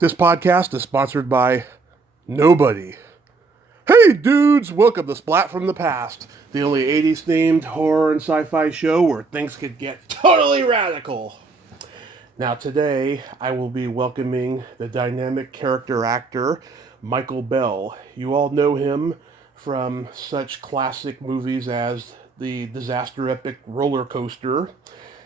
This podcast is sponsored by nobody. Hey dudes, welcome to Splat from the Past, the only 80s themed horror and sci-fi show where things could get totally radical. Now today, I will be welcoming the dynamic character actor, Michael Bell. You all know him from such classic movies as the disaster epic Rollercoaster.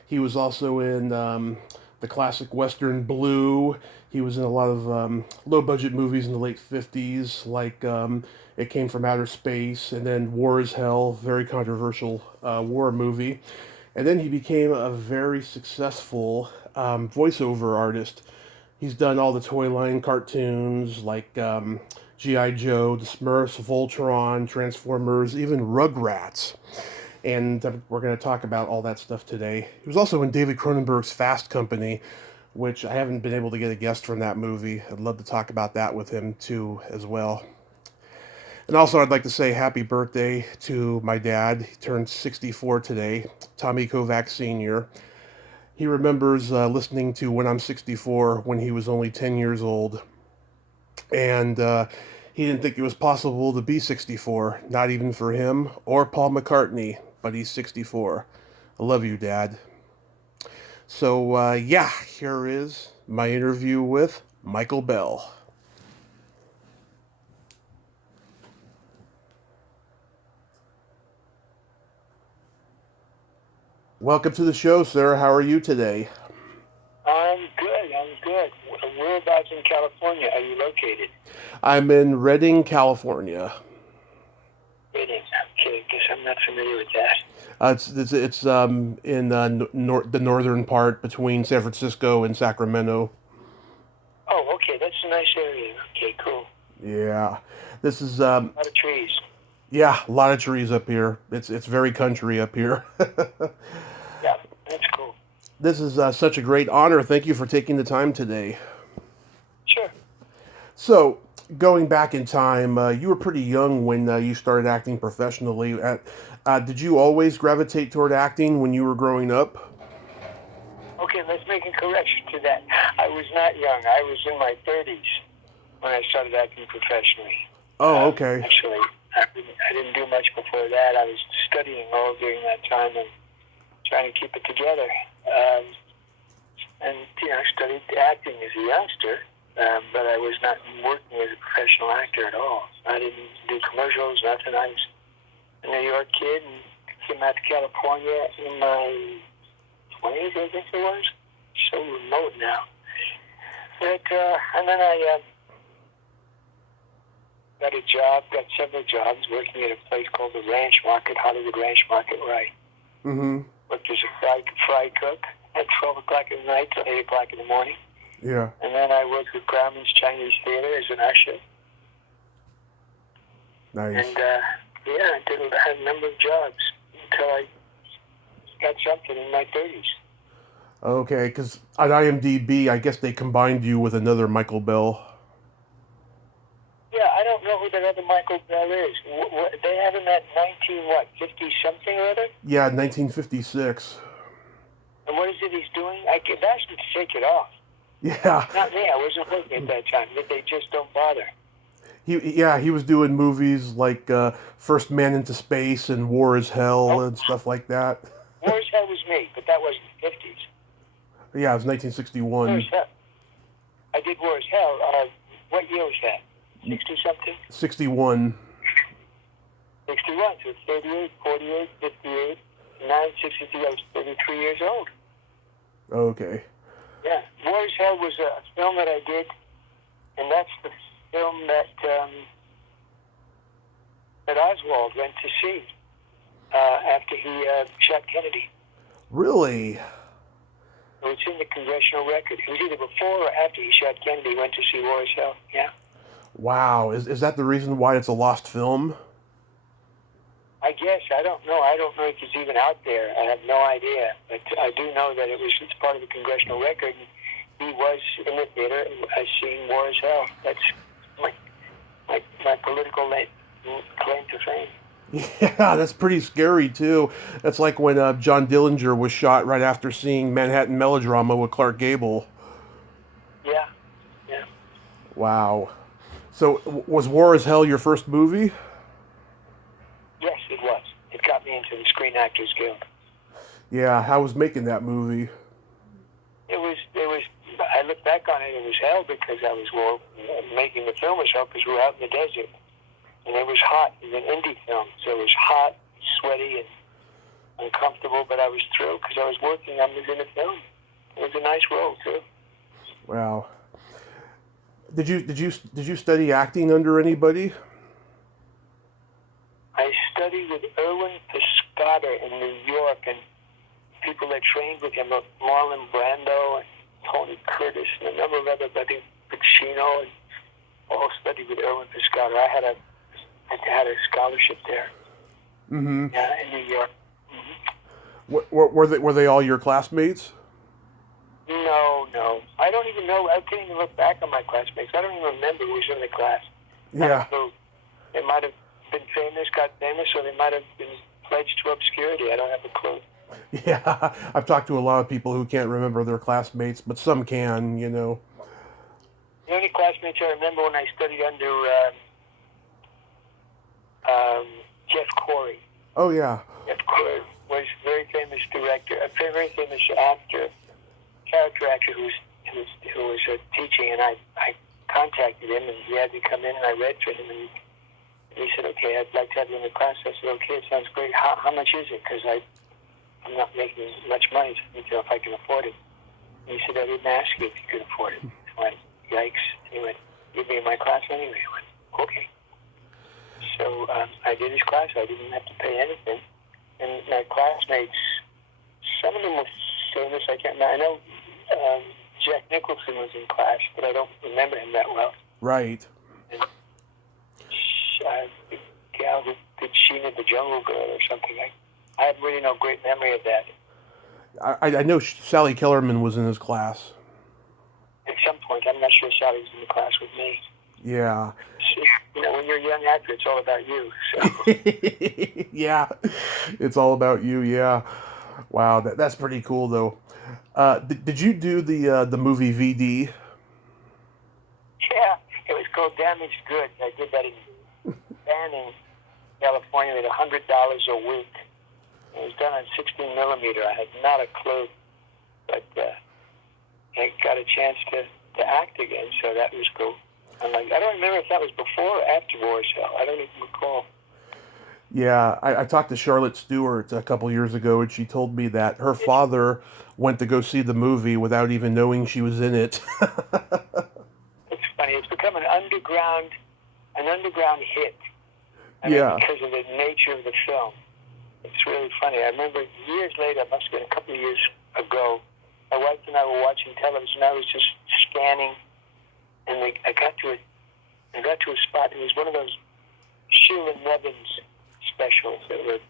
He was also in the classic Western Blue. He was in a lot of low-budget movies in the late 50s, like It Came from Outer Space, and then War is Hell, very controversial war movie. And then he became a very successful voiceover artist. He's done all the toy line cartoons like G.I. Joe, the Smurfs, Voltron, Transformers, even Rugrats. And we're going to talk about all that stuff today. He was also in David Cronenberg's Fast Company, which I haven't been able to get a guest from that movie. I'd love to talk about that with him too as well. And also I'd like to say happy birthday to my dad. He turned 64 today, Tommy Kovac Sr. He remembers listening to When I'm 64 when he was only 10 years old. And he didn't think it was possible to be 64, not even for him or Paul McCartney, but he's 64. I love you, Dad. So, here is my interview with Michael Bell. Welcome to the show, sir. How are you today? I'm good. Whereabouts in California are you located? I'm in Redding, California. Redding. Okay, guess I'm not familiar with that. It's in the northern part between San Francisco and Sacramento. Oh, okay, that's a nice area. Okay, cool. Yeah, this is A lot of trees. yeah, a lot of trees up here. It's very country up here. Yeah, that's cool. This is such a great honor. Thank you for taking the time today. Sure. So, going back in time, you were pretty young when you started acting professionally. Did you always gravitate toward acting when you were growing up? Okay, let's make a correction to that. I was not young. I was in my 30s when I started acting professionally. Oh, okay. Actually, I didn't do much before that. I was studying all during that time and trying to keep it together. I studied acting as a youngster, but I was not working as a professional actor at all. I didn't do commercials, nothing. I was a New York kid and came out to California in my 20s, I think it was. So remote now. But, and then I got several jobs working at a place called the Ranch Market, Hollywood Ranch Market, where I worked as a fry cook at 12 o'clock at night till 8 o'clock in the morning. Yeah. And then I worked with Grauman's Chinese Theater as an usher. Nice. And, I did a number of jobs until I got something in my 30s. Okay, because at IMDb, I guess they combined you with another Michael Bell. Yeah, I don't know who that other Michael Bell is. They have him at 50-something or other? Yeah, 1956. And what is it he's doing? I've asked him to take it off. Yeah. Not me, I wasn't working at that time. They just don't bother. He was doing movies like First Man into Space and War is Hell and stuff like that. War is Hell was me, but that wasn't the 50s. Yeah, it was 1961. War is Hell. I did War is Hell. What year was that? 60-something? 61. 61, so 38, 48, 58, 9, 63, I was 33 years old. Okay. Yeah, War is Hell was a film that I did, and that's the film that Oswald went to see after he shot Kennedy. Really? So it's in the congressional record. It was either before or after he shot Kennedy, he went to see War is Hell. Yeah. Wow. Is that the reason why it's a lost film? I guess. I don't know. I don't know if it's even out there. I have no idea. But I do know that it's part of the congressional record. He was in the theater seeing War is Hell. That's my political claim to fame. Yeah, that's pretty scary, too. That's like when John Dillinger was shot right after seeing Manhattan Melodrama with Clark Gable. Yeah. Wow. So was War as Hell your first movie? Yes, it was. It got me into the Screen Actors Guild. Yeah, how was making that movie? It was. I look back on it. It was hell because I was making the film was hell because we were out in the desert, and it was hot. It was an indie film, so it was hot, sweaty, and uncomfortable. But I was thrilled because I was working. I was in a film. It was a nice role too. Wow. Did you study acting under anybody? I studied with Erwin Piscata in New York, and people that trained with him, Marlon Brando and Tony Curtis, and a number of other, I think Pacino, and all studied with Erwin Piscata. I had a scholarship there. Mm-hmm. Yeah, in New York. Mm-hmm. Were they all your classmates? No. I don't even know. I can't even look back on my classmates. I don't even remember who was in the class. Yeah. They might have been got famous, or they might have been pledged to obscurity. I don't have a clue. Yeah, I've talked to a lot of people who can't remember their classmates, but some can, you know. The only classmates I remember when I studied under Jeff Corey. Oh, yeah. Jeff Corey was a very famous director, a very famous actor, character actor who was teaching, and I contacted him, and he had me come in, and I read for him, and he said, okay, I'd like to have you in the class. I said, okay, it sounds great. How much is it? Because I'm not making much money, so I need to know if I can afford it. And he said, I didn't ask you if you could afford it. I went, yikes. And he went, you'll be in my class anyway. I went, okay. So I did his class. I didn't have to pay anything. And my classmates, some of them were famous. I can't remember. I know Jack Nicholson was in class, but I don't remember him that well. Right. And the gal who did Sheena the Jungle Girl or something. I have really no great memory of that. I know Sally Kellerman was in his class. At some point, I'm not sure Sally was in the class with me. Yeah. You know, when you're a young actor, it's all about you. So. Yeah, it's all about you. Yeah. Wow, that's pretty cool though. Did you do the movie VD? Yeah, it was called Damaged Goods. I did that in Banning, California, at $100 a week. It was done on 16 millimeter. I had not a clue, but I got a chance to act again, so that was cool. I don't remember if that was before or after War as Hell. I don't even recall. Yeah, I talked to Charlotte Stewart a couple years ago, and she told me that her father went to go see the movie without even knowing she was in it. It's funny. It's become an underground hit. Yeah. Because of the nature of the film. It's really funny. I remember years later, it must have been a couple of years ago, my wife and I were watching television. I was just scanning, and I got to a spot. It was one of those Sheila Nevins specials that were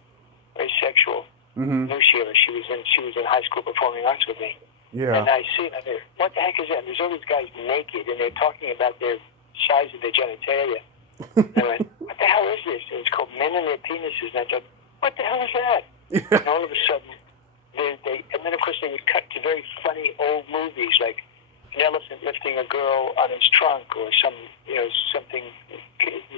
very sexual. Mm-hmm. Knew Sheila. She was in high school performing arts with me. Yeah. And I see it, and I go, what the heck is that? And there's all these guys naked, and they're talking about their size of their genitalia. And I went, what the hell is this? And it's called Men and Their Penises. And I thought, what the hell is that? Yeah. And all of a sudden, and then of course they would cut to very funny old movies like an elephant lifting a girl on its trunk, or something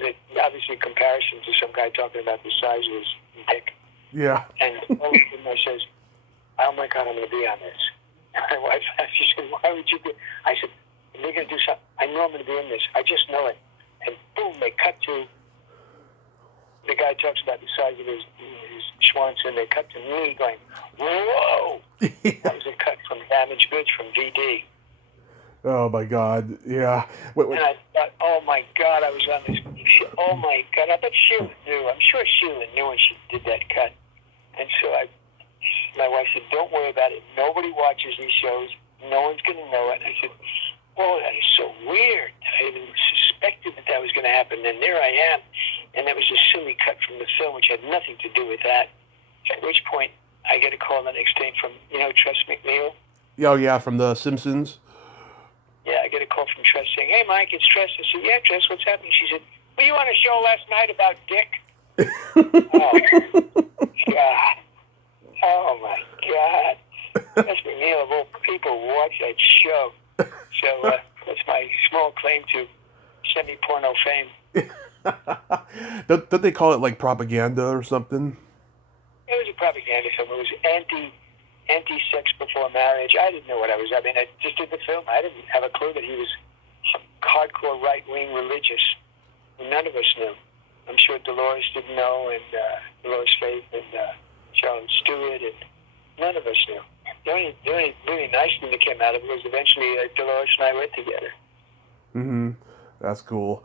that obviously in comparison to some guy talking about the size of his dick. Yeah. And all of a sudden I says, oh my God, I'm going to be on this. And my wife, she said, why would you be? I said, they're going to do something. I know I'm going to be in this. I just know it. And boom, they cut to, the guy talks about the size of his schwanz, and they cut to me going, whoa! That was a cut from Damaged Goods from VD. Oh my God, yeah. And I thought, oh my God, I was on this, oh my God, I bet Sheila knew. I'm sure Sheila knew when she did that cut. And so my wife said, don't worry about it. Nobody watches these shows. No one's going to know it. And I said, oh, that is so weird. I even suspected that was going to happen. And there I am. And that was a silly cut from the film, which had nothing to do with that. At which point, I get a call the next day from, Tress MacNeille. Oh, yeah, from The Simpsons. Yeah, I get a call from Tress saying, hey, Mike, it's Tress. I said, yeah, Tress, what's happening? She said, were you on a show last night about Dick? Oh, God. Oh, my God. Tress MacNeille, of all people, watch that show. So that's my small claim to semi-porno fame. Don't they call it like propaganda or something? It was a propaganda film. It was anti-sex before marriage. I didn't know what I was. I mean, I just did the film. I didn't have a clue that he was hardcore right-wing religious. None of us knew. I'm sure Dolores didn't know, and Dolores Faith and Charlotte Stewart, and none of us knew. The only really nice thing that came out of it was eventually Dolores and I went together. Mm-hmm. That's cool.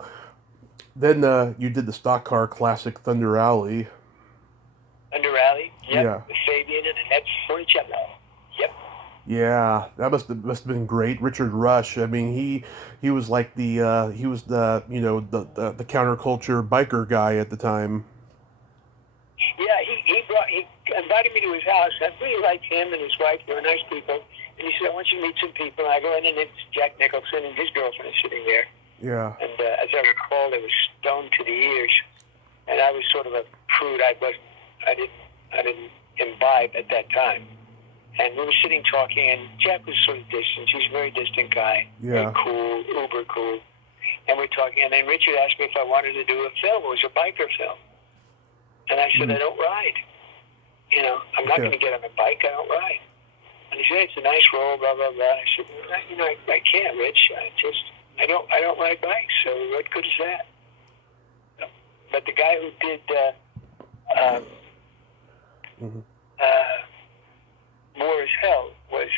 Then you did the stock car classic Thunder Alley. Thunder Alley? Yep. Yeah. With Fabian and Annette Funicello. Yep. Yeah, that must have been great. Richard Rush. I mean, he was like the the counterculture biker guy at the time. Yeah, he invited me to his house. I really liked him and his wife. They were nice people. And he said, I want you to meet some people. And I go in, and it's Jack Nicholson and his girlfriend is sitting there. Yeah. And as I recall, they were stoned to the ears. And I was sort of a prude. I didn't imbibe at that time. And we were sitting talking, and Jack was sort of distant. He's a very distant guy. Yeah. Very cool, uber cool. And we're talking, and then Richard asked me if I wanted to do a film. It was a biker film. And I said, I don't ride. You know, I'm not going to get on a bike. I don't ride. And he said, it's a nice role, blah, blah, blah. I said, I can't, Rich. I don't ride bikes, so what good is that? But the guy who did War is Hell was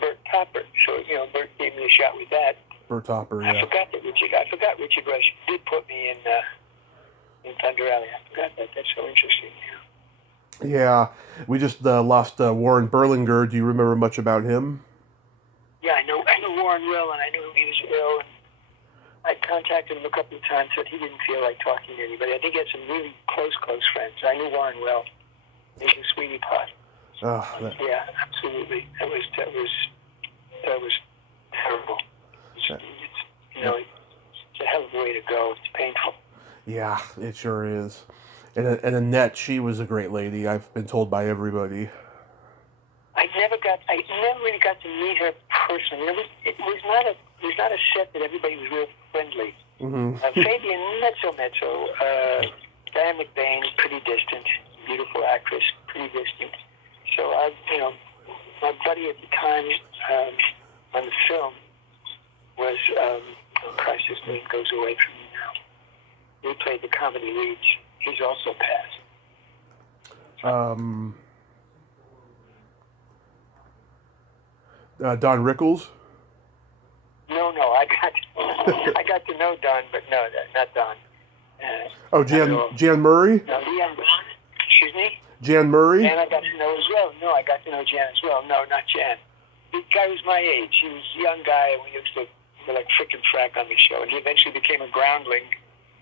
Bert Topper. So, Bert gave me a shot with that. Bert Topper, yeah. I forgot Richard Rush did put me in Thunder Alley. I forgot that. That's so interesting. Yeah, we just lost Warren Berlinger. Do you remember much about him? Yeah, I know Warren well, and I knew he was ill. And I contacted him a couple of times, but he didn't feel like talking to anybody. I think he had some really close friends. I knew Warren well. He's a sweetie pot. Yeah, absolutely. That was terrible. It's a hell of a way to go. It's painful. Yeah, it sure is. And Annette, she was a great lady. I've been told by everybody. I never really got to meet her personally. It was not a set that everybody was real friendly. Mm-hmm. Fabian, not so. Diane McBain, pretty distant. Beautiful actress, pretty distant. So my buddy at the time on the film was, Christ, his name goes away from me now. He played the comedy leads. He's also passed. Don Rickles? No, I got to know Don, but no, not Don. Jan Murray? No, excuse me? Jan Murray? Jan I got to know as well. No, I got to know Jan as well. No, not Jan. The guy was my age. He was a young guy, and we used to like frickin' frack on the show. And he eventually became a groundling,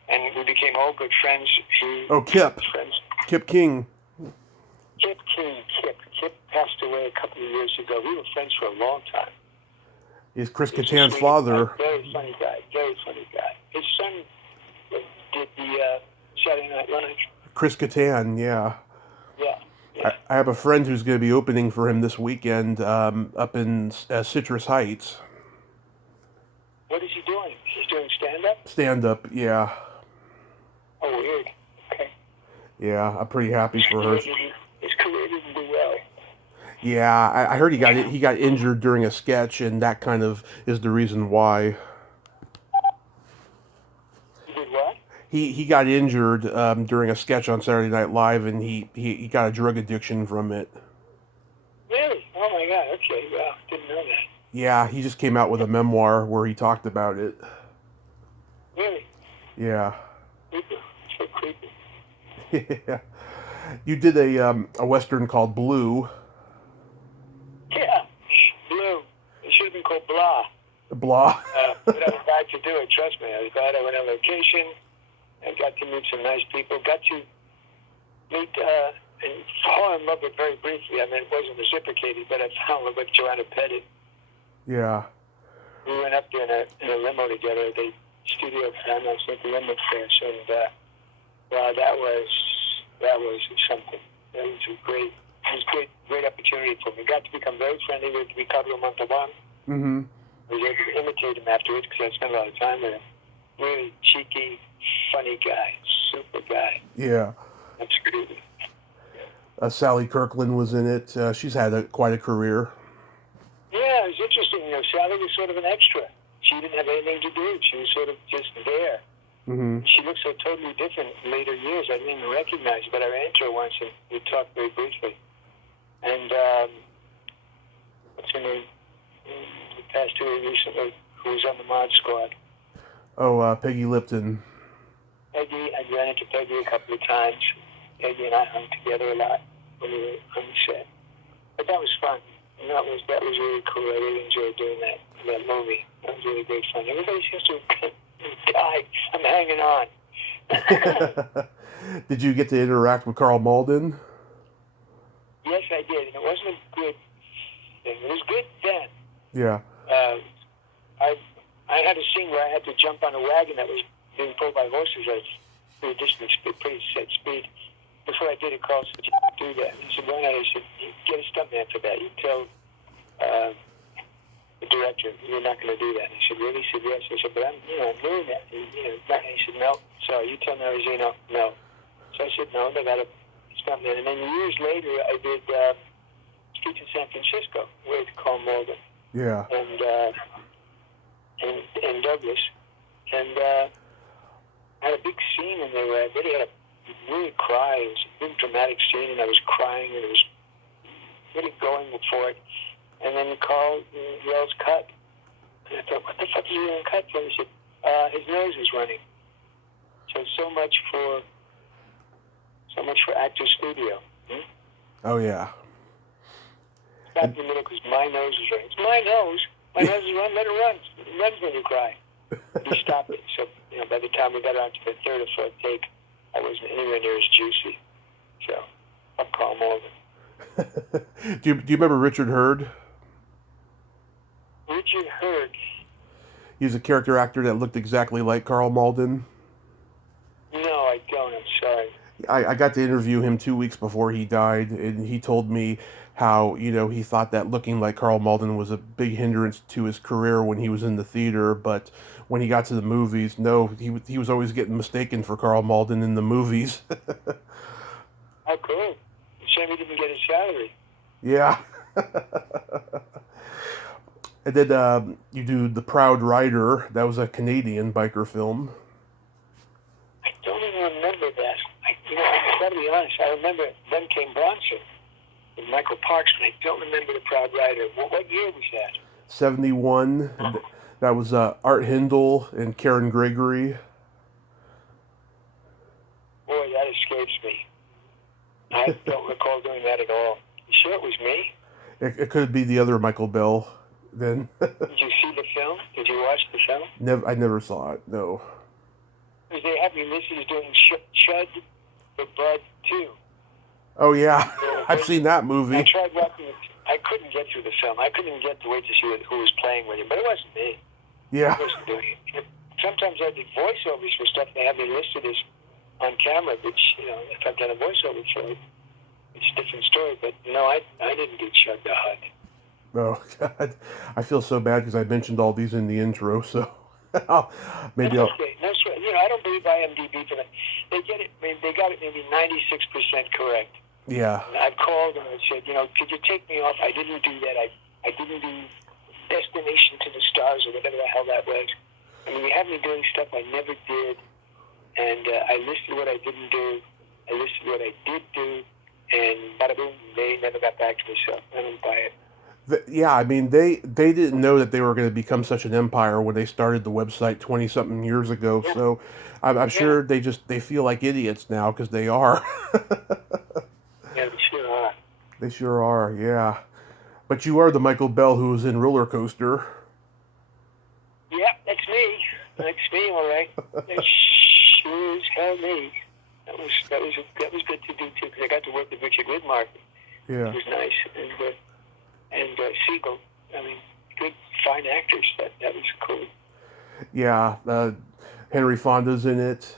and we became all good friends. Kip. Kip King. Kip King. Kip passed away a couple of years ago. We were friends for a long time. He's Chris Kattan's father. Very funny guy. His son did the Saturday Night Live. Chris Kattan, yeah. Yeah. I have a friend who's going to be opening for him this weekend up in Citrus Heights. What is he doing? He's doing stand-up? Stand-up, yeah. Oh, weird. Okay. Yeah, I'm pretty happy for her. His career didn't do well. Yeah, I heard he got injured during a sketch, and that kind of is the reason why. He did what? He got injured during a sketch on Saturday Night Live, and he got a drug addiction from it. Really? Oh my God. Okay. Wow. Didn't know that. Yeah, he just came out with a memoir where he talked about it. Really? Yeah. Creepy. So creepy. Yeah. You did a Western called Blue. Yeah. Blue. It should have been called Blah. Blah. But I was glad to do it. Trust me. I was glad I went on location. I got to meet some nice people. Got to meet and fall in love with very briefly. I mean, it wasn't reciprocated, but I fell in love with Joanna Pettit. Yeah. We went up there in a limo together. The studio found us at the limo first, and that was something. It was a great opportunity for me. Got to become very friendly with Ricardo Montalban. Mm-hmm. I was able to imitate him afterwards because I spent a lot of time with him. really cheeky, funny guy, super guy. Yeah. Absolutely. Sally Kirkland was in it. She's had quite a career. Yeah, it was interesting. Sally was sort of an extra. She didn't have anything to do. She was sort of just there. Mm-hmm. She looked so totally different in later years. I didn't even recognize her, but I ran into her once and we talked very briefly. And what's her name? Who passed away recently, who was on the Mod Squad. Oh, Peggy Lipton. Peggy, I ran into Peggy a couple of times. Peggy and I hung together a lot when we were on the set. But that was fun. And that was really cool. I really enjoyed doing that movie. That was really great fun. Everybody seems to have died. I'm hanging on. Did you get to interact with Karl Malden? Yes, I did. And it wasn't a good thing. It was good then. Yeah. I had a scene where I had to jump on a wagon that was being pulled by horses at a pretty set speed. Before I did it, Carl said, "You can't do that." He said, "Why not?" I said, "You get a stuntman for that. You tell the director you're not going to do that." And he said, "Really?" He said, "Yes." I said, "But I'm doing that." And, he said, "No, sorry. You tell Marizino no." So I said, "No, they got a stuntman." And then years later, I did Streets in San Francisco with Carl Malden. Yeah. And Douglas, and I had a big scene in there where I really had to really cry. It was a big dramatic scene, and I was crying, and it was really going for it. And then Carl yells, "Cut!" And I thought, "What the fuck are you going to cut for?" And he said, "His nose is running." So much for Actors Studio. Oh yeah. Stop in the middle because my nose is running. It's my nose. My nose is running. Let it run. It runs when you cry. He stopped it. So, by the time we got on to the third or fourth take, I wasn't anywhere near as juicy. So, I'm Carl Malden. Do you remember Richard Hurd? Richard Hurd. He was a character actor that looked exactly like Karl Malden. No, I don't. I'm sorry. I got to interview him 2 weeks before he died, and he told me how, he thought that looking like Karl Malden was a big hindrance to his career when he was in the theater, but when he got to the movies, no, he was always getting mistaken for Karl Malden in the movies. How cool. Shame he didn't get his salary. Yeah. And then you do The Proud Rider. That was a Canadian biker film. I don't even remember that. I got to be honest. I remember Then Came Bronson with Michael Parks, but I don't remember The Proud Rider. What year was that? 71. That was Art Hindle and Karen Gregory. Boy, that escapes me. I don't recall doing that at all. You sure it was me? It could be the other Michael Bell then. Did you see the film? Did you watch the film? I never saw it, no. Because they have me listed as doing Chud the Bud too. Oh yeah, I've seen that movie. I tried watching it. I couldn't get through the film. I couldn't get to wait to see who was playing with him, but it wasn't me. Yeah. I wasn't doing it. Sometimes I did voiceovers for stuff they have me listed as on camera, which, if I've done a voiceover for it, it's a different story. But no, I didn't do Chud the Hud. Oh, God. I feel so bad because I mentioned all these in the intro, so maybe I'll... No sweat. I don't believe IMDb for that. They get it. They got it maybe 96% correct. Yeah. And I've called and I said, could you take me off? I didn't do that. I didn't do Destination to the Stars or whatever the hell that was. I mean, you have me doing stuff I never did, and I listed what I didn't do. I listed what I did do, and bada boom, they never got back to me, so I don't buy it. Yeah, I mean, they didn't know that they were going to become such an empire when they started the website 20-something years ago, Yeah. So I'm sure they feel like idiots now, because they are. Yeah, they sure are. They sure are, yeah. But you are the Michael Bell who was in Rollercoaster. Yeah, that's me. That's me, all right. That sure as hell me. That was good to do, too, because I got to work with Richard Widmark. Yeah. It was nice. And Siegel. I mean, good, fine actors. That was cool. Yeah, Henry Fonda's in it.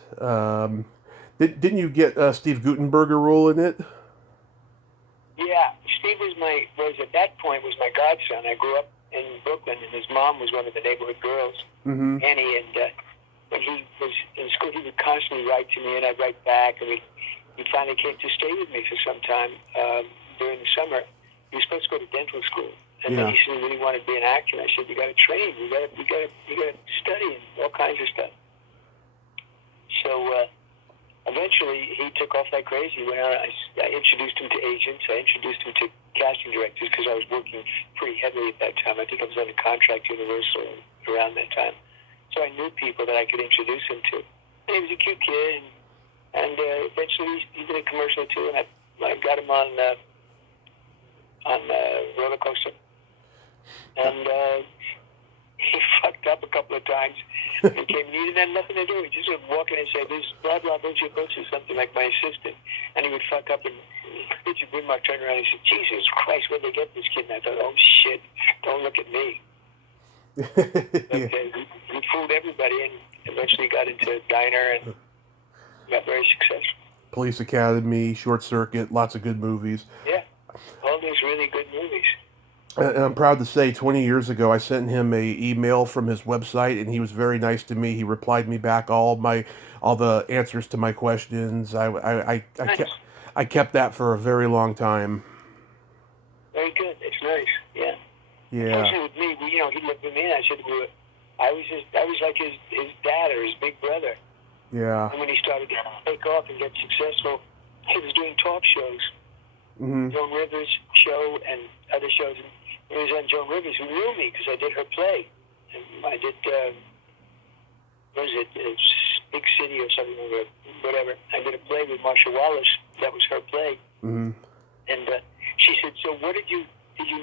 Didn't you get Steve Guttenberg a role in it? Yeah, Steve was at that point was my godson. I grew up in Brooklyn, and his mom was one of the neighborhood girls, Mm-hmm. Annie, and when he was in school, he would constantly write to me, and I'd write back, and he finally came to stay with me for some time during the summer. He was supposed to go to dental school, and then he said he really wanted to be an actor. And I said, "You got to train. You got to study and all kinds of stuff." So eventually, he took off like crazy. Went out. I introduced him to agents. I introduced him to casting directors because I was working pretty heavily at that time. I think I was under contract to Universal around that time. So I knew people that I could introduce him to. And he was a cute kid, and eventually he did a commercial too, and I got him on Rollercoaster. And he fucked up a couple of times. He didn't have nothing to do. He just would walk in and say, "This blah blah blah, your coach is something like my assistant," and he would fuck up. And Richard Widmark turned around and he said, "Jesus Christ, where'd they get this kid?" And I thought, "Oh shit, don't look at me." But he fooled everybody, and eventually got into Diner and got very successful. Police Academy, Short Circuit, lots of good movies. Yeah, all these really good movies. And I'm proud to say 20 years ago, I sent him a email from his website, and he was very nice to me. He replied me back all the answers to my questions. I kept that for a very long time. Very good. It's nice. Yeah. Yeah. Mostly with me, he lived with me, and I said, I was like his dad or his big brother. Yeah. And when he started to take off and get successful, he was doing talk shows. Mm-hmm. Joan Rivers' show and other shows. And it was on Joan Rivers, who knew me because I did her play. And I did, what was it, Big City or something, or whatever. I did a play with Marsha Wallace. That was her play. Mm-hmm. And she said, "So what did you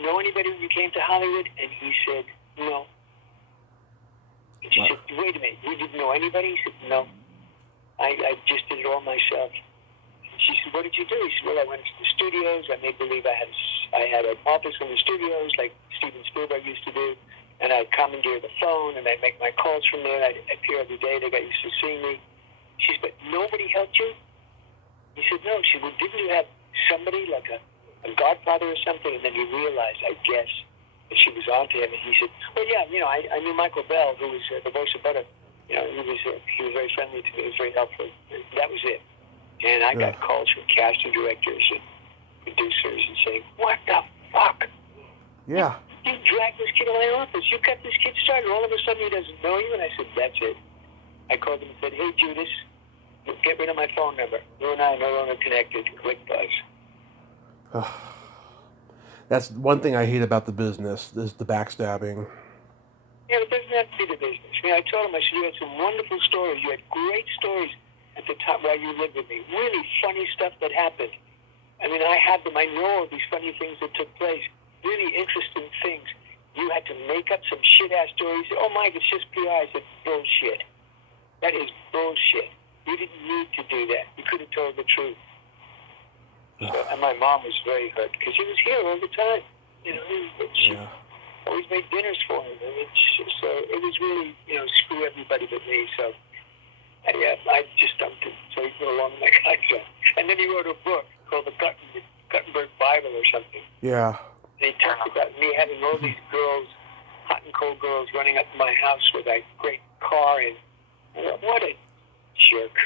know anybody when you came to Hollywood?" And he said, "No." And she said, "Wait a minute, you didn't know anybody?" He said, "No. I just did it all myself." And she said, "What did you do?" He said, "Well, I went to the studios. I made believe I had an office in the studios like Steven Spielberg used to do. And I'd commandeer the phone, and I'd make my calls from there. I'd appear every day. They got used to seeing me." She said, "But nobody helped you?" He said, "No." She said, "Well, didn't you have somebody like a godfather or something?" And then he realized, I guess, that she was onto him. And he said, "Well, yeah, I knew Michael Bell, who was the voice of Butter. He was very friendly to me. He was very helpful." And that was it. And I got calls from casting directors and producers and saying, "What the fuck? Yeah. You dragged this kid in my office. You got this kid started. All of a sudden he doesn't know you." And I said, "That's it." I called him and said, "Hey, Judas, get rid of my phone number. You and I are no longer connected." Click buzz. That's one thing I hate about the business, is the backstabbing. Yeah, it doesn't have to be the business. I told him, I said, "You had some wonderful stories. You had great stories at the top while you lived with me. Really funny stuff that happened. I mean, I had them. I know all these funny things that took place. Really interesting things. You had to make up some shit-ass stories. Oh, Mike, it's just PR." I said, "Bullshit. That is bullshit. You didn't need to do that. You could have told the truth." So, and my mom was very hurt because he was here all the time. She always made dinners for him. So it was really, screw everybody but me. So I just dumped him. So he put along my contract. And then he wrote a book called the Guttenberg Bible or something. Yeah. And he talked about me having all these girls, hot and cold girls, running up to my house with a great car. And I thought, what a jerk.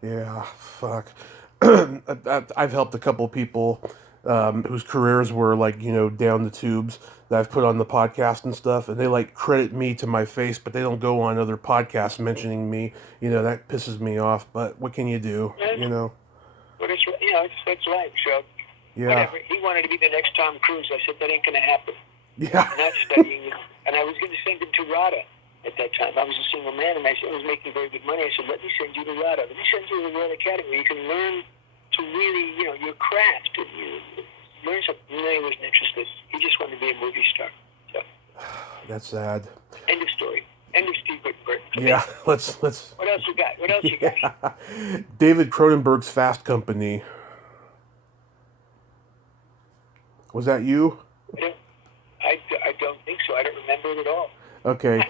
Yeah, fuck. I've helped a couple people whose careers were down the tubes that I've put on the podcast and stuff, and they credit me to my face, but they don't go on other podcasts mentioning me. That pisses me off. But what can you do? But it's life. So whatever. He wanted to be the next Tom Cruise. I said that ain't gonna happen. Yeah. I'm not studying, and I was going to send him to RADA at that time. I was a single man, and I was making very good money. I said, "Let me send you to RADA. Let me send you to the Royal Academy where you can learn to really, your craft. And you learn something." No, he wasn't interested. He just wanted to be a movie star. So. That's sad. End of story. End of Steve Guttenberg. Yeah, let's. What else you got? What else you got? David Cronenberg's Fast Company. Was that you? I don't think so. I don't remember it at all. Okay.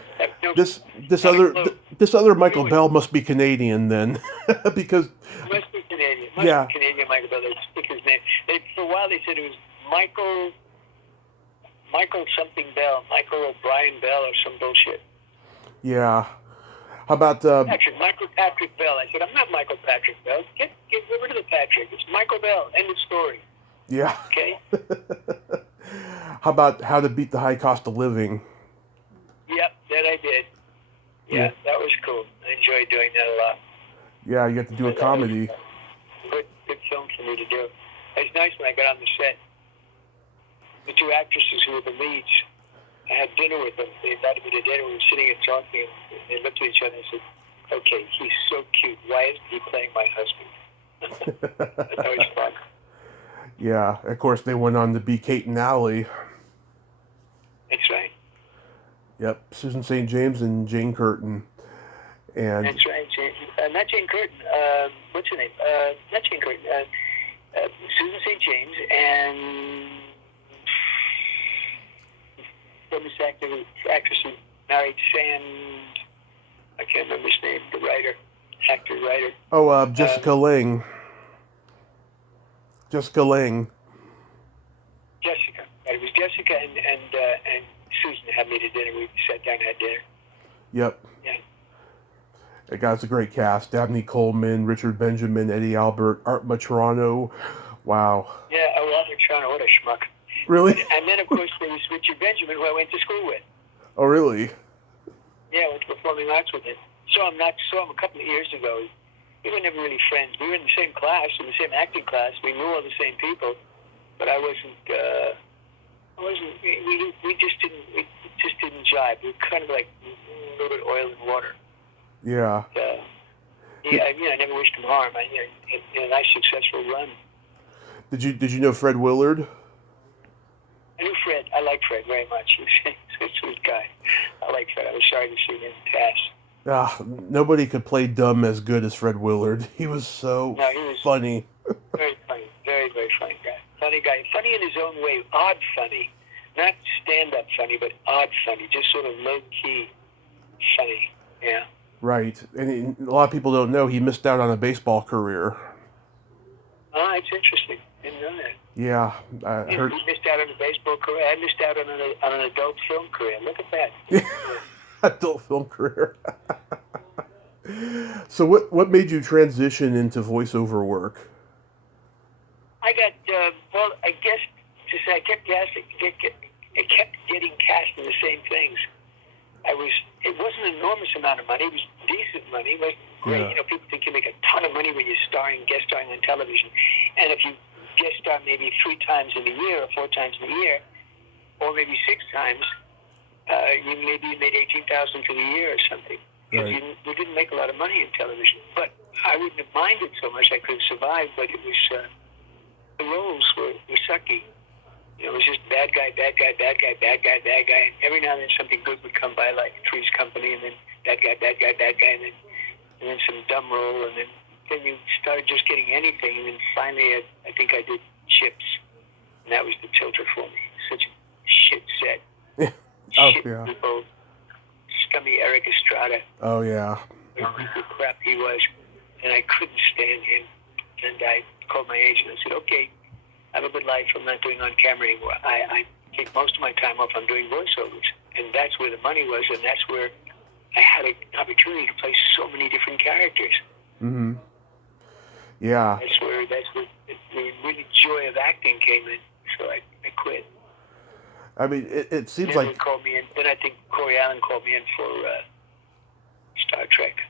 This other Michael Bell must be Canadian then, because. Must be Canadian. Be Canadian Michael Bell. They stick his name. For a while they said it was Michael something Bell, Michael O'Brien Bell or some bullshit. Yeah. How about Michael Patrick Bell. I said, I'm not Michael Patrick Bell. Get rid of the Patrick. It's Michael Bell. End of story. yeah? Okay? How about How to Beat the High Cost of Living? Yep, that I did. Yeah, that was cool. I enjoyed doing that a lot. Yeah, you have to do a comedy. Good film for me to do. It was nice when I got on the set. The two actresses who were the leads, I had dinner with them. They invited me to dinner. We were sitting and talking, and they looked at each other and said, okay, he's so cute. Why isn't he playing my husband? That's always fun. Yeah, of course, they went on to be Kate and Allie. That's right. Yep, Susan St. James and Jane Curtin. And that's right. Not Jane Curtin. What's her name? Not Jane Curtin. Susan St. James and famous actress who married Sam. I can't remember his name. The writer, actor-writer. Oh, Jessica Lange. Jessica Lange. Jessica. It was Jessica and Susan had me to dinner. We sat down and had dinner. Yep. Yeah. It got a great cast. Dabney Coleman, Richard Benjamin, Eddie Albert, Art Matrano. Wow. Yeah, Art Matrano, what a schmuck. Really? And then, of course, there was Richard Benjamin, who I went to school with. Oh, really? Yeah, I went to performing arts with him. Saw him a couple of years ago. We were never really friends. We were in the same class, in the same acting class. We knew all the same people, but I wasn't. We just didn't jive. We were kind of like a little bit oil and water. Yeah. I never wished him harm. I had a nice, successful run. Did you know Fred Willard? I knew Fred. I like Fred very much. He was a sweet guy. I like Fred. I was sorry to see him pass. Nobody could play dumb as good as Fred Willard. He was so funny. Very funny. Very, very funny guy. Funny guy. Funny in his own way. Odd funny. Not stand-up funny, but odd funny. Just sort of low-key funny. Yeah. Right. And a lot of people don't know he missed out on a baseball career. Oh, it's interesting. Didn't know that. Yeah. I heard... He missed out on a baseball career. I missed out on an adult film career. Look at that. Adult film career. So what made you transition into voiceover work? I got, I guess to say I kept getting cast in the same things. It wasn't an enormous amount of money. It was decent money. It was great. Yeah. People think you make a ton of money when you're guest starring on television. And if you guest star maybe 3 times in a year or 4 times in a year, or maybe 6 times, you made $18,000 for the year or something. Right. We didn't make a lot of money in television, but I wouldn't have minded so much. I could have survived, but it was the roles were sucky. It was just bad guy, bad guy, bad guy, bad guy, bad guy, and every now and then something good would come by, like Three's Company, and then bad guy, bad guy, bad guy, and then some dumb role, and then you started just getting anything, and then finally I think I did Chips, and that was the tilter for me. Such a shit set. People, scummy Eric Estrada. Oh, yeah. The crap he was, and I couldn't stand him, and I called my agent and said, okay, I have a good life. I'm not doing on camera anymore. I take most of my time off on doing voiceovers, and that's where the money was, and that's where I had an opportunity to play so many different characters. Mm-hmm. Yeah. That's where the really joy of acting came in. So I quit. I mean, it seems then like... They called me in. Then I think Corey Allen called me in for Star Trek.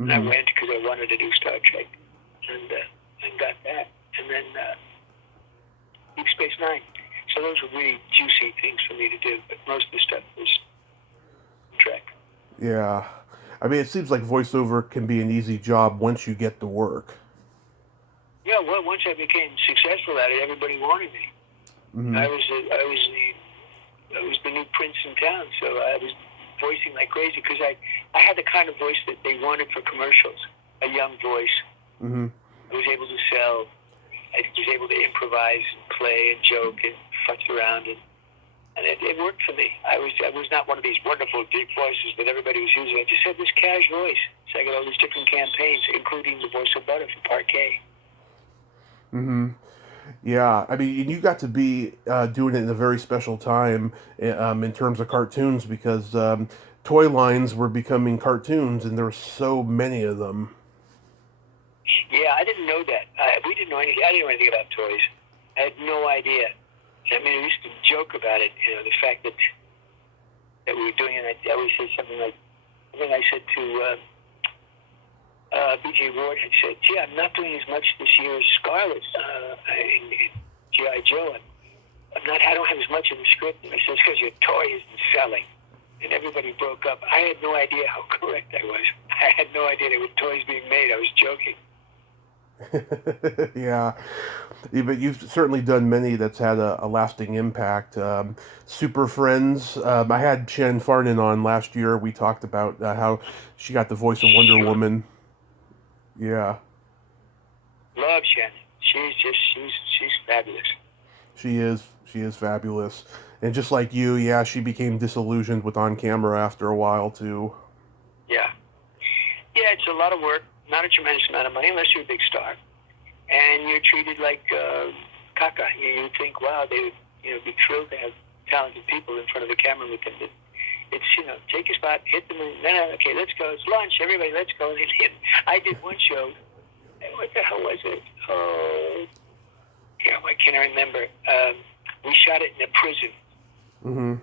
Mm-hmm. And I went because I wanted to do Star Trek. And got that. And then Deep Space Nine. So those were really juicy things for me to do. But most of the stuff was Trek. Yeah. I mean, it seems like voiceover can be an easy job once you get the work. Yeah, well, once I became successful at it, everybody wanted me. Mm-hmm. I was the new prince in town, so I was voicing like crazy because I had the kind of voice that they wanted for commercials, a young voice. Mm-hmm. I was able to sell. I was able to improvise and play and joke and futz around, and it worked for me. I was not one of these wonderful deep voices that everybody was using. I just had this cash voice. So I got all these different campaigns, including the voice of Butter for Parquet. Mm-hmm. Yeah, I mean, you got to be doing it in a very special time in terms of cartoons because toy lines were becoming cartoons, and there were so many of them. Yeah, I didn't know that. We didn't know anything. I didn't know anything about toys. I had no idea. I mean, I used to joke about it. You know, the fact that we were doing it. I always say something like, I think I said to B.J. Ward, I said, "Gee, I'm not doing as much this year as Scarlett in G.I. Joe. I don't have as much in the script." And I said, "It's because your toy isn't selling." And everybody broke up. I had no idea how correct I was. I had no idea there were toys being made. I was joking. Yeah, but you've certainly done many that's had a lasting impact. Super Friends. I had Shannon Farnan on last year. We talked about how she got the voice of Wonder Woman. Yeah. Love Shannon. She's fabulous. She is fabulous. And just like you, yeah, she became disillusioned with on camera after a while too. Yeah. Yeah, it's a lot of work. Not a tremendous amount of money unless you're a big star. And you're treated like caca. You think, wow, they would be thrilled to have talented people in front of the camera with them. But it's, take a spot, hit the moon, okay, let's go. It's lunch, everybody, let's go. I did one show. What the hell was it? Oh, why can't I remember? We shot it in a prison. Mm-hmm.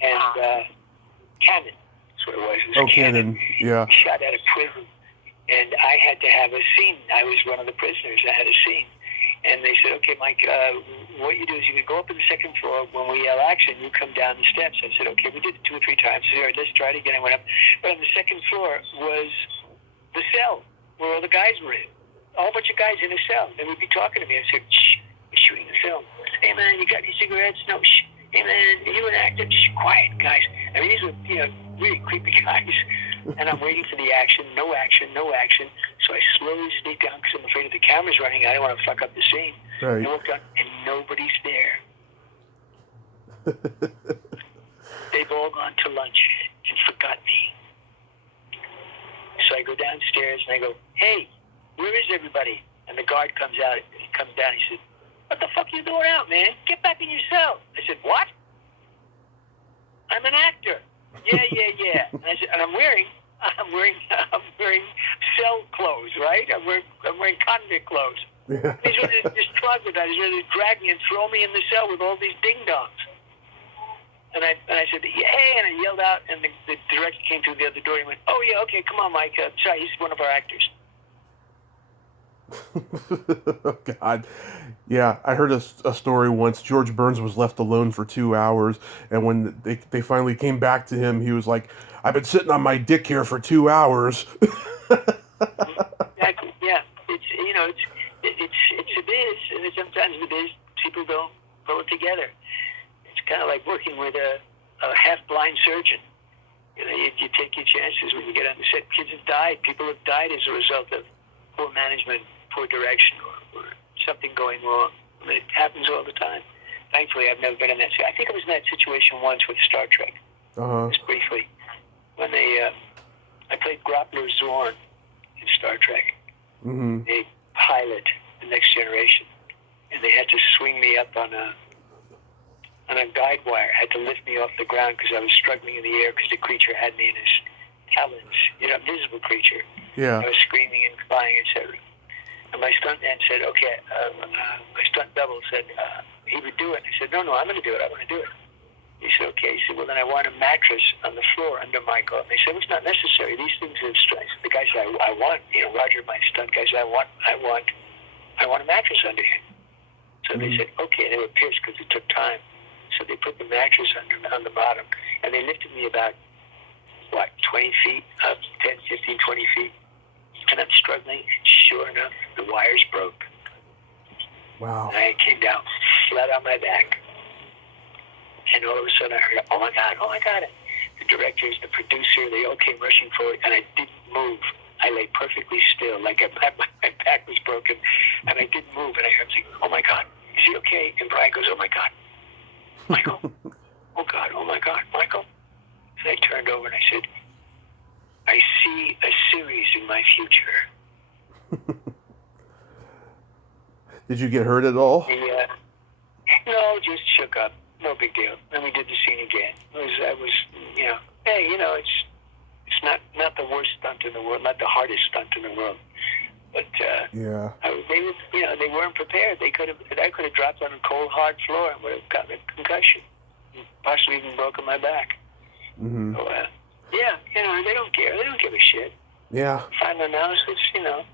And Cannon, that's what it was. It was Cannon, yeah. We shot at a prison. And I had to have a scene. I was one of the prisoners. I had a scene. And they said, "Okay, Mike, what you do is you can go up to the second floor. When we yell action, you come down the steps." I said, "Okay." We did it 2 or 3 times. I said, "All right, let's try it again." I went up. But on the second floor was the cell where all the guys were in. A whole bunch of guys in a cell. They would be talking to me. I said, "Shh, we're shooting the film. Hey, man, you got any cigarettes? No, shh. Hey, man, are you an actor? Shh, quiet, guys." I mean, these were, really creepy guys. And I'm waiting for the action. No action, no action. So I slowly sneak down because I'm afraid if the camera's running, I don't want to fuck up the scene. Right. I look down, and nobody's there. They've all gone to lunch and forgot me. So I go downstairs and I go, "Hey, where is everybody?" And the guard comes out. He comes down. He said, "What the fuck are you doing out, man? Get back in your cell." I said, "What?" "I'm an actor." Yeah. And I said, and I'm wearing cell clothes, right? I'm wearing convict clothes. Yeah. He's ready to just troglodyte. He's ready to drag me and throw me in the cell with all these ding dongs. And I said, "Hey," and I yelled out, and the director came through the other door and went, "Oh yeah, okay, come on, Mike. Sorry, he's one of our actors." Oh, God. Yeah, I heard a story once. George Burns was left alone for 2 hours, and when they finally came back to him, he was like, "I've been sitting on my dick here for 2 hours." Exactly. Yeah. It's a biz, and sometimes the biz people don't pull it together. It's kind of like working with a half-blind surgeon. You take your chances when you get on the set. Kids have died. People have died as a result of poor management, poor direction, or something going wrong. I mean, it happens all the time. Thankfully, I've never been in that. I think I was in that situation once with Star Trek. Just briefly, when I played Groppler Zorn in Star Trek. Mm-hmm. They pilot The Next Generation, and they had to swing me up on a guide wire. Had to lift me off the ground because I was struggling in the air because the creature had me in his talons. Invisible creature. Yeah. I was screaming and crying, etc. And my stuntman said, "Okay," my stunt double said he would do it. I said, "No, I'm going to do it. I want to do it." He said, "Okay." He said, "Well, then I want a mattress on the floor under my glove." And they said, "Well, it's not necessary. These things have strength." The guy said, I want, Roger, my stunt guy said, I want a mattress under here. So they said, "Okay." And they were pissed because it took time. So they put the mattress on the bottom, and they lifted me about, 20 feet up, 10, 15, 20 feet. And I'm struggling. Sure enough, the wires broke. Wow. And I came down flat on my back. And all of a sudden I heard, oh my God. The directors, the producer, they all came rushing forward, and I didn't move. I lay perfectly still, like my back was broken, and I didn't move. And I heard him saying, "Oh my God, is he okay?" And Brian goes, "Oh my God, Michael. Oh my God, Michael." And I turned over and I said, "I see a series in my future." Did you get hurt at all? Yeah. No, just shook up. No big deal. Then we did the scene again. Hey, it's not the worst stunt in the world, not the hardest stunt in the world. But they weren't prepared. I could have dropped on a cold, hard floor and would have gotten a concussion, possibly even broken my back. Mm-hmm. So, they don't care. They don't give a shit. Yeah. Final analysis, they don't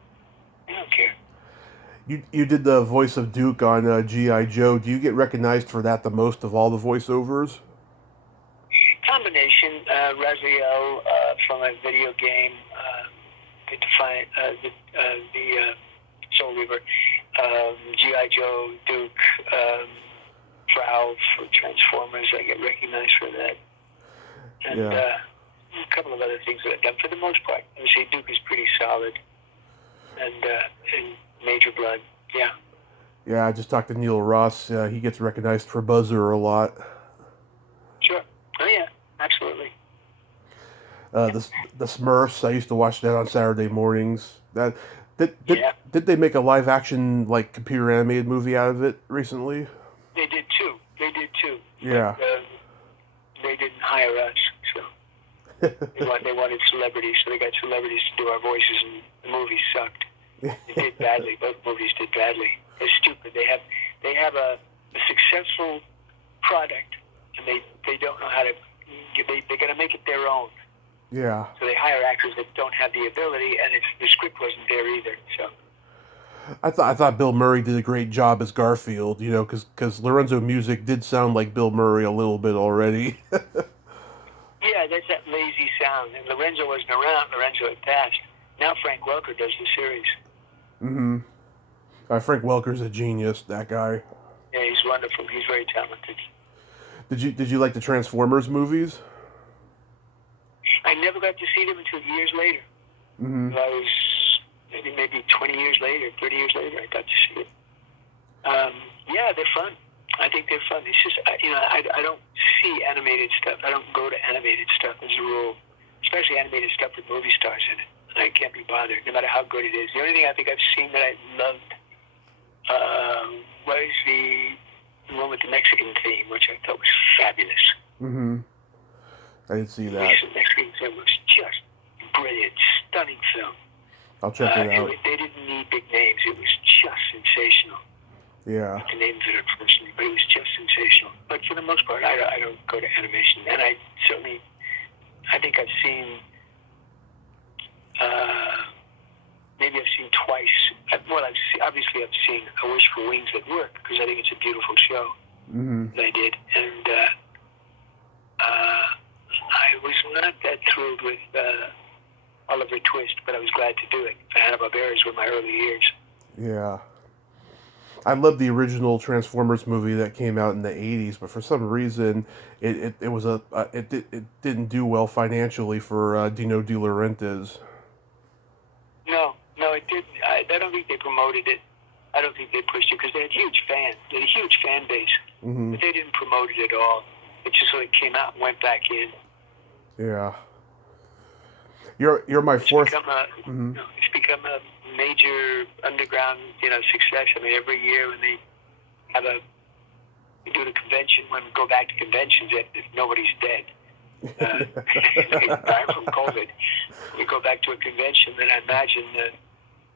care. You did the voice of Duke on G.I. Joe. Do you get recognized for that the most of all the voiceovers? Combination, Raziel from a video game, the Soul Reaver, G.I. Joe, Duke, Frau for Transformers. I get recognized for that. And a couple of other things that I've done. For the most part, I would say Duke is pretty solid. And Major Blood, yeah. Yeah, I just talked to Neil Ross. He gets recognized for Buzzer a lot. Sure. Oh, yeah, absolutely. The Smurfs, I used to watch that on Saturday mornings. Did they make a live action, like, computer animated movie out of it recently? They did too. Yeah. But, they didn't hire us, so they wanted celebrities, so they got celebrities to do our voices, and the movie sucked. It did badly. Both movies did badly. They're stupid. They have a successful product, and they don't know how to. They got to make it their own. Yeah. So they hire actors that don't have the ability, and the script wasn't there either. So. I thought Bill Murray did a great job as Garfield, because Lorenzo Music did sound like Bill Murray a little bit already. Yeah, that's that lazy sound. And Lorenzo wasn't around. Lorenzo had passed. Now Frank Welker does the series. Mm-hmm. Frank Welker's a genius, that guy. Yeah, he's wonderful. He's very talented. Did you like the Transformers movies? I never got to see them until years later. Mm-hmm. I was maybe 20 years later, 30 years later, I got to see it. Yeah, they're fun. I think they're fun. It's just, I don't see animated stuff. I don't go to animated stuff as a rule, especially animated stuff with movie stars in it. I can't be bothered, no matter how good it is. The only thing I think I've seen that I loved was the one with the Mexican theme, which I thought was fabulous. Mm-hmm. I didn't see that. The Mexican theme was just brilliant, stunning film. I'll check it out. They didn't need big names. It was just sensational. Yeah. The names of it, unfortunately, but it was just sensational. But for the most part, I don't go to animation, and I think I've seen. Maybe I've seen twice. Obviously I've seen A Wish for Wings That Work, because I think it's a beautiful show. Mm-hmm. That I did, and I was not that thrilled with Oliver Twist, but I was glad to do it. Hanna-Barbera's were my early years. Yeah. I love the original Transformers movie that came out in the 80s, but for some reason it didn't do well financially for Dino De Laurentiis. No, it didn't. I don't think they promoted it. I don't think they pushed it because they had huge fans. They had a huge fan base, Mm-hmm. but they didn't promote it at all. It just sort of came out and went back in. Yeah. You're my fourth. It's become a major underground, success. I mean, every year when they do the convention, when we go back to conventions, if nobody's dead, they die from COVID. We go back to a convention, then I imagine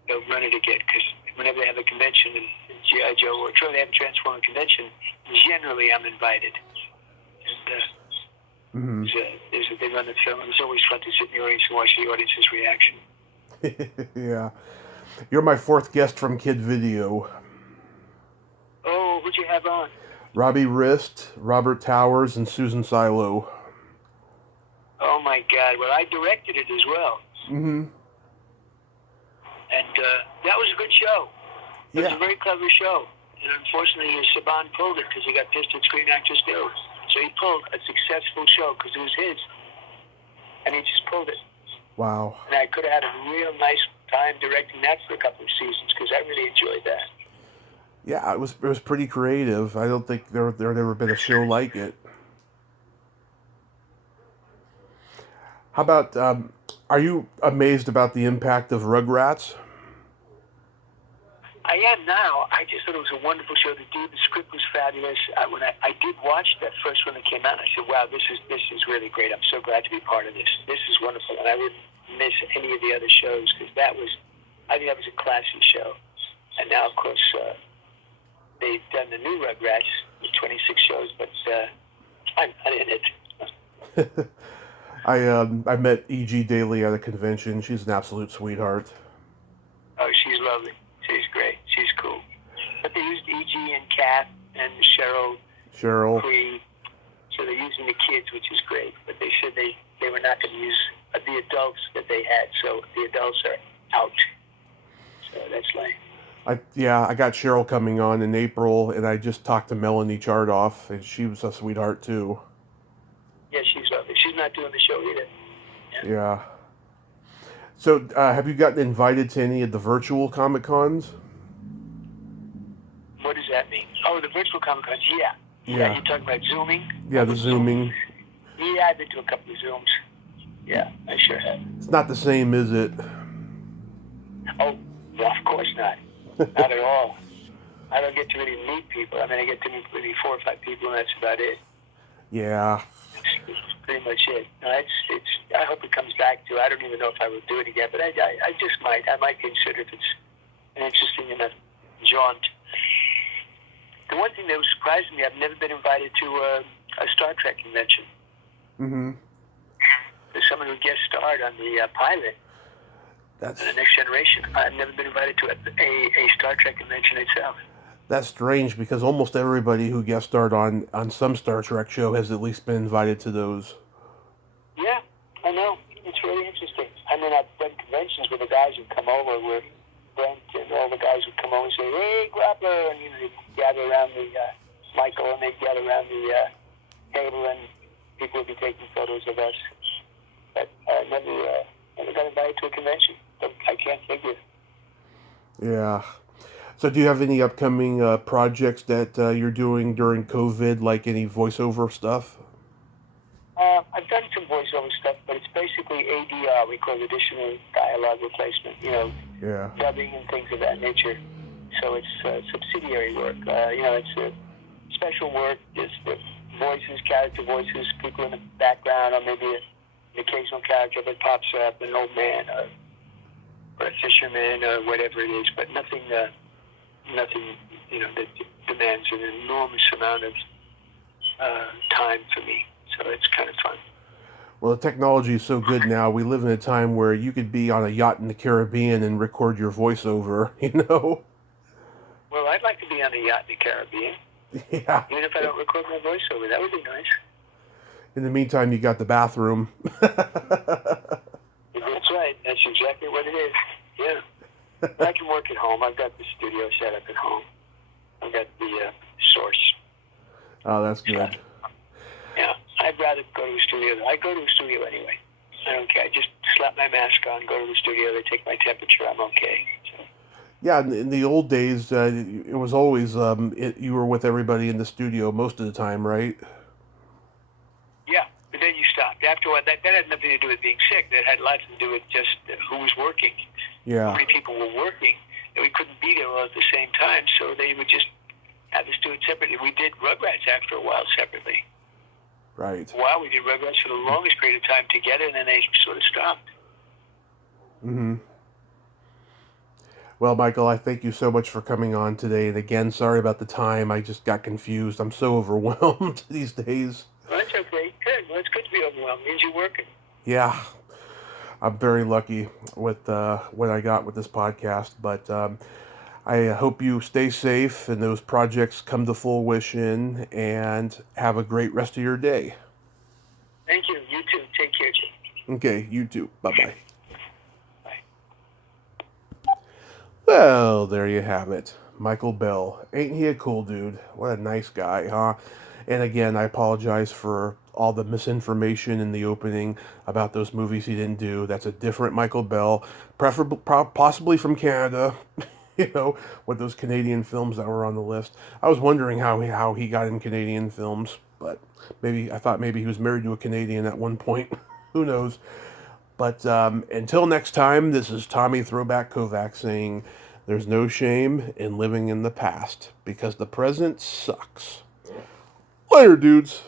they'll run it again, because whenever they have a convention in G.I. Joe or they have a Transformer convention, generally I'm invited. And they run the film, and it's always fun to sit in the audience and watch the audience's reaction. Yeah. You're my fourth guest from Kid Video. Oh, who'd you have on? Robbie Rist, Robert Towers, and Susan Silo. Oh my God! Well, I directed it as well. Mm-hmm. And that was a good show. It was a very clever show. And unfortunately, Saban pulled it because he got pissed at Screen Actors Guild. So he pulled a successful show because it was his, and he just pulled it. Wow. And I could have had a real nice time directing that for a couple of seasons because I really enjoyed that. Yeah, it was pretty creative. I don't think there had ever been a show like it. How about, are you amazed about the impact of Rugrats? I am now. I just thought it was a wonderful show to do. The script was fabulous. When I did watch that first one that came out, I said, "Wow, this is really great. I'm so glad to be part of this. This is wonderful." And I wouldn't miss any of the other shows because I think that was a classy show. And now, of course, they've done the new Rugrats with 26 shows, but I'm not in it. I met E.G. Daily at a convention. She's an absolute sweetheart. Oh, she's lovely. She's great. She's cool. But they used E.G. and Kath and Cheryl. Cree. So they're using the kids, which is great. But they said they were not going to use the adults that they had. So the adults are out. So that's like... I got Cheryl coming on in April, and I just talked to Melanie Chardoff, and she was a sweetheart too. Yeah, she's lovely. She's not doing the show either. Yeah. So, have you gotten invited to any of the virtual Comic Cons? What does that mean? Oh, the virtual Comic Cons, yeah. Yeah, you're talking about Zooming? Yeah, the Zooming. Yeah, I've been to a couple of Zooms. Yeah, I sure have. It's not the same, is it? Oh, well, of course not. Not at all. I don't get to really meet people. I mean, I get to meet maybe 4 or 5 people, and that's about it. Yeah. It's pretty much it. No, I hope it comes back to. I don't even know if I would do it again, but I just might. I might consider if it's an interesting enough jaunt. The one thing that was surprising me, I've never been invited to a Star Trek convention. Mm-hmm. There's someone who guest starred on the pilot. That's the Next Generation. I've never been invited to a Star Trek convention itself. That's strange because almost everybody who guest starred on some Star Trek show has at least been invited to those. Yeah, I know. It's really interesting. I mean, I've done conventions where the guys would come over, where Brent and all the guys would come over and say, "Hey, Grappler," and they'd gather around the Michael, and they'd gather around the table, and people would be taking photos of us. But I never got invited to a convention. I can't figure. Yeah. So do you have any upcoming projects that you're doing during COVID, like any voiceover stuff? I've done some voiceover stuff, but it's basically ADR. We call it additional dialogue replacement, dubbing and things of that nature. So it's subsidiary work. It's special work. It's the voices, character voices, people in the background, or maybe an occasional character that pops up, an old man or a fisherman or whatever it is, but nothing that demands an enormous amount of time for me. So it's kind of fun. Well, the technology is so good now. We live in a time where you could be on a yacht in the Caribbean and record your voiceover, Well, I'd like to be on a yacht in the Caribbean. Yeah. Even if I don't record my voiceover, that would be nice. In the meantime, you got the bathroom. That's right. That's exactly what it is. Yeah. I can work at home. I've got the studio set up at home. I've got the source. Oh, that's good. Yeah. I'd rather go to a studio. I go to a studio anyway. I don't care. I just slap my mask on, go to the studio. They take my temperature. I'm okay. So. Yeah, in the old days, it was always you were with everybody in the studio most of the time, right? Yeah, but then you stopped. After a while, that had nothing to do with being sick. That had lots to do with just who was working. Yeah. How many people were working, and we couldn't be there all at the same time, so they would just have us do it separately. We did Rugrats after a while separately. Right. Wow, we did Rugrats for the longest period of time together, and then they sort of stopped. Mm-hmm. Well, Michael, I thank you so much for coming on today. And again, sorry about the time. I just got confused. I'm so overwhelmed these days. Well, that's okay. Good. Well, it's good to be overwhelmed. It means you're working. Yeah. I'm very lucky with what I got with this podcast. But I hope you stay safe and those projects come to fruition and have a great rest of your day. Thank you. You too. Take care, Jim. Okay, you too. Bye-bye. Well, there you have it. Michael Bell. Ain't he a cool dude? What a nice guy, huh? And again, I apologize for all the misinformation in the opening about those movies he didn't do. That's a different Michael Bell, possibly from Canada, with those Canadian films that were on the list. I was wondering how he got in Canadian films, but I thought maybe he was married to a Canadian at one point. Who knows? But until next time, this is Tommy Throwback Kovac saying, There's no shame in living in the past because the present sucks. Later, dudes.